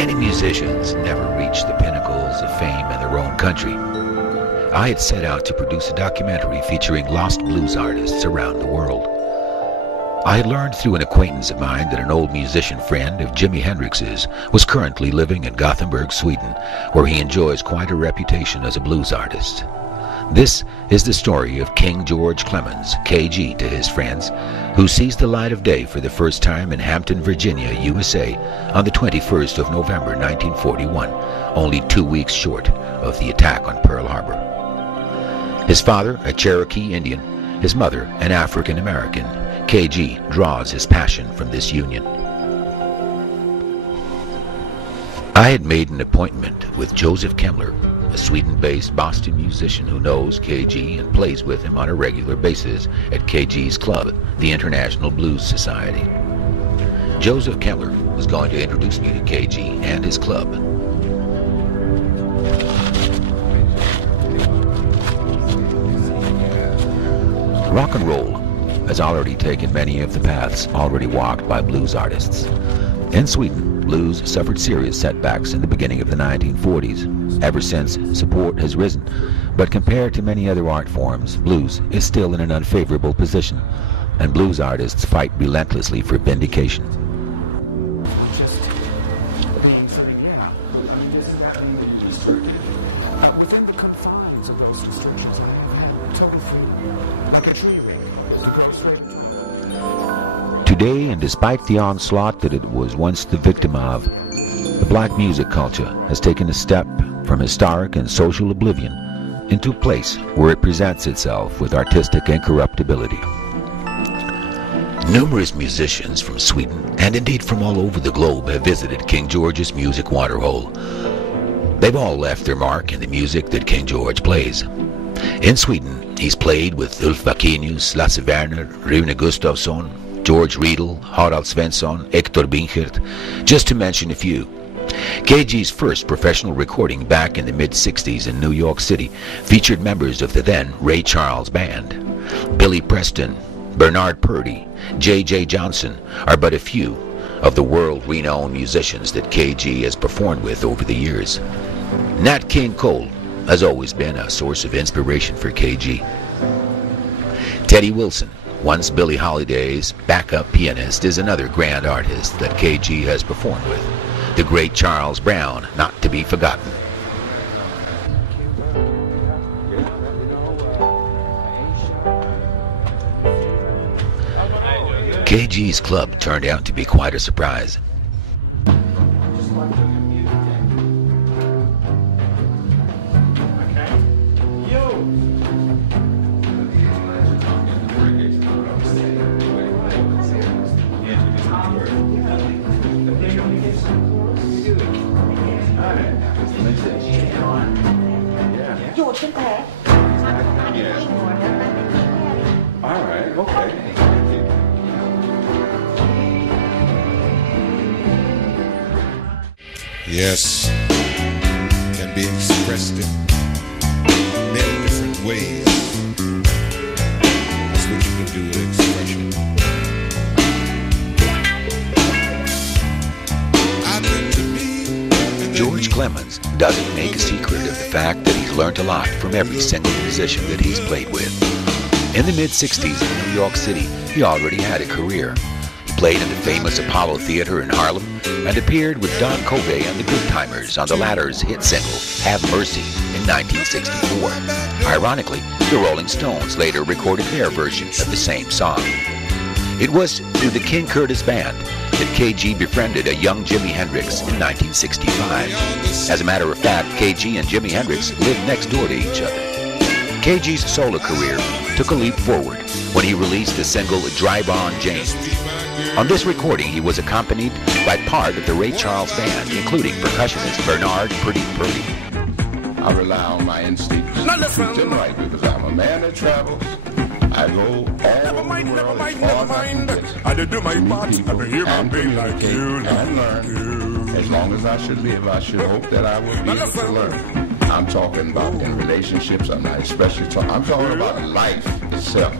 Many musicians never reach the pinnacles of fame in their own country. I had set out to produce a documentary featuring lost blues artists around the world. I had learned through an acquaintance of mine that an old musician friend of Jimi Hendrix's was currently living in Gothenburg, Sweden, where he enjoys quite a reputation as a blues artist. This is the story of King George Clemons, KG to his friends, who sees the light of day for the first time in Hampton, Virginia, USA, on the 21st of November, 1941, only 2 weeks short of the attack on Pearl Harbor. His father, a Cherokee Indian, his mother, an African American, KG draws his passion from this union. I had made an appointment with Joseph Kemmler, a Sweden-based Boston musician who knows KG and plays with him on a regular basis at KG's club, the International Blues Society. Joseph Kemmler was going to introduce me to KG and his club. Rock and roll has already taken many of the paths already walked by blues artists. In Sweden, blues suffered serious setbacks in the beginning of the 1940s. Ever since, support has risen, but compared to many other art forms, blues is still in an unfavorable position, and blues artists fight relentlessly for vindication. Today, and despite the onslaught that it was once the victim of, the black music culture has taken a step from historic and social oblivion into a place where it presents itself with artistic incorruptibility. Numerous musicians from Sweden, and indeed from all over the globe, have visited King George's music waterhole. They've all left their mark in the music that King George plays. In Sweden, he's played with Ulf Wakenius, Lasse Werner, Rune Gustafsson, George Riedel, Harald Svensson, Hector Binchert, just to mention a few. KG's first professional recording back in the mid-60s in New York City featured members of the then Ray Charles Band. Billy Preston, Bernard Purdie, J.J. Johnson are but a few of the world-renowned musicians that KG has performed with over the years. Nat King Cole has always been a source of inspiration for KG. Teddy Wilson, once Billie Holiday's backup pianist, is another grand artist that KG has performed with. The great Charles Brown, not to be forgotten. KG's club turned out to be quite a surprise. All right, okay. Yes, can be expressed in many different ways. That's what you can do with expression. George Clemons doesn't make a secret of the fact that he's learned a lot from every single musician that he's played with. In the mid-60s in New York City, he already had a career. He played in the famous Apollo Theater in Harlem and appeared with Don Covey and the Good Timers on the latter's hit single, Have Mercy, in 1964. Ironically, the Rolling Stones later recorded their version of the same song. It was through the King Curtis Band that KG befriended a young Jimi Hendrix in 1965. As a matter of fact, KG and Jimi Hendrix lived next door to each other. KG's solo career took a leap forward when he released the single Drive On Jane. On this recording, he was accompanied by part of the Ray Charles Band, including percussionist Bernard Purdie. I rely on my instincts to right because I'm a man that travels. I go all Never mind. I did do my part. I be human being like you. And learn. As long as I should live, I should hope that I will be able to learn. I'm talking about in relationships. I'm not especially talking. I'm talking about life itself.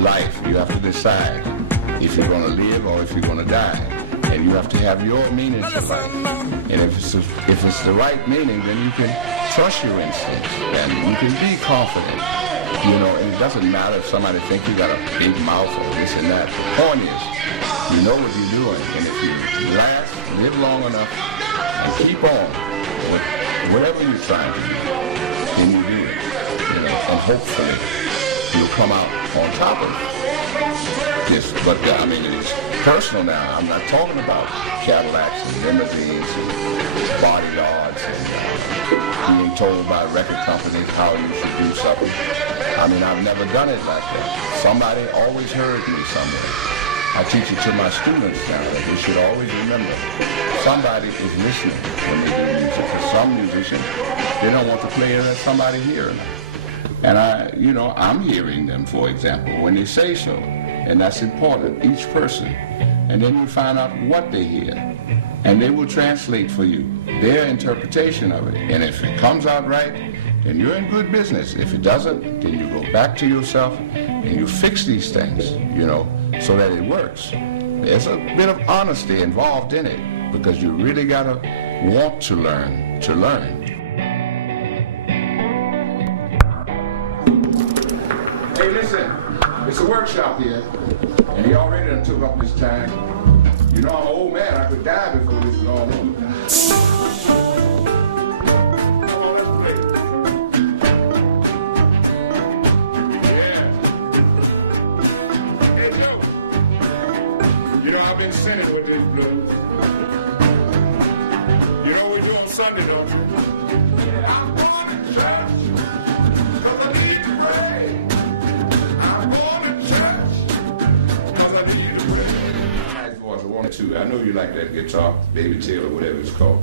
Life. You have to decide if you're going to live or if you're going to die. And you have to have your meaning to life. And if it's the right meaning, then you can trust your instincts and you can be confident. You know, and it doesn't matter if somebody thinks you got a big mouth or this and that. The point is, you know what you're doing, and if you last, live long enough, and keep on with whatever you're trying to do, then you do it. You know, and hopefully you'll come out on top of this. But I mean, it's personal now. I'm not talking about Cadillacs and limousines and bodyguards and being told by record companies how you should do something. I mean, I've never done it like that. Somebody always heard me somewhere. I teach it to my students now that they should always remember somebody is listening when they do music. For some musicians, they don't want to play it as somebody hearing them. And I'm hearing them, for example, when they say so. And that's important, each person. And then you find out what they hear. And they will translate for you their interpretation of it. And if it comes out right, then you're in good business. If it doesn't, then you go back to yourself and you fix these things, you know, so that it works. There's a bit of honesty involved in it because you really gotta want to learn to learn. Hey, listen, it's a workshop here, and he already done took up his time. You know, I'm an old man. I could die before this is all over. I've been sinning with this blues. You know what we do on Sunday, don't you? Yeah, I'm going to church because I need to pray. I'm going to church because I need to pray. Nice voice, I wanted to. I know you like that guitar, Baby Tail or whatever it's called.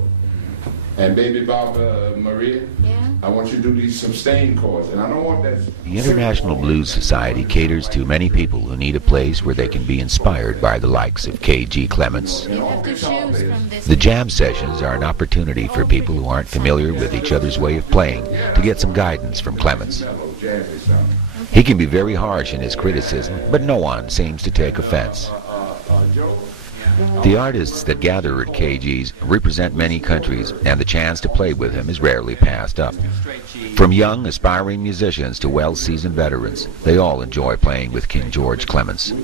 And Baby Bob Maria, yeah. I want you to do these sustained chords, and I don't want that. The International Blues Society caters to many people who need a place where they can be inspired by the likes of K.G. Clemons. The jam sessions are an opportunity for people who aren't familiar with each other's way of playing to get some guidance from Clemons. He can be very harsh in his criticism, but no one seems to take offense. The artists that gather at KG's represent many countries, and the chance to play with him is rarely passed up. From young, aspiring musicians to well-seasoned veterans, they all enjoy playing with King George Clemons.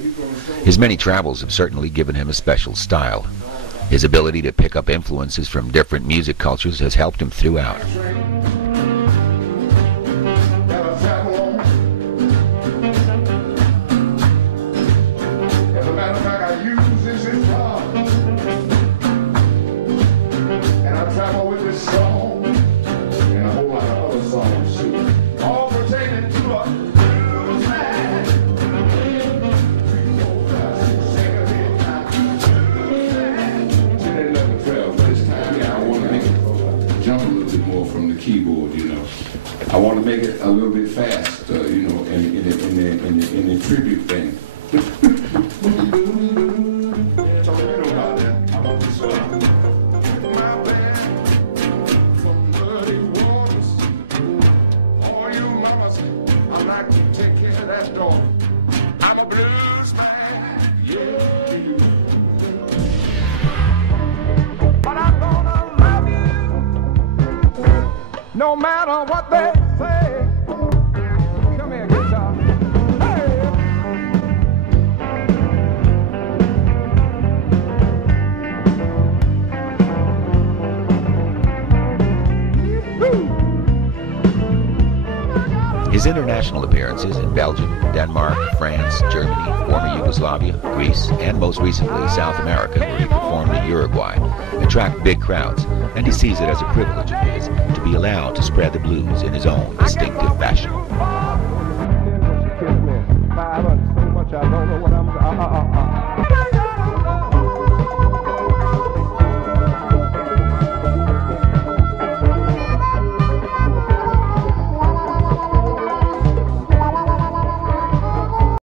His many travels have certainly given him a special style. His ability to pick up influences from different music cultures has helped him throughout. I want to make it a little bit fast, you know, in the tribute thing. No matter what they say. Come here, guitar. Hey. His international appearances in Belgium, Denmark, France, Germany, former Yugoslavia, Greece, and most recently South America, where he performed in Uruguay, attract big crowds, and he sees it as a privilege of his to be allowed to spread the blues in his own distinctive fashion. So much I don't know what I'm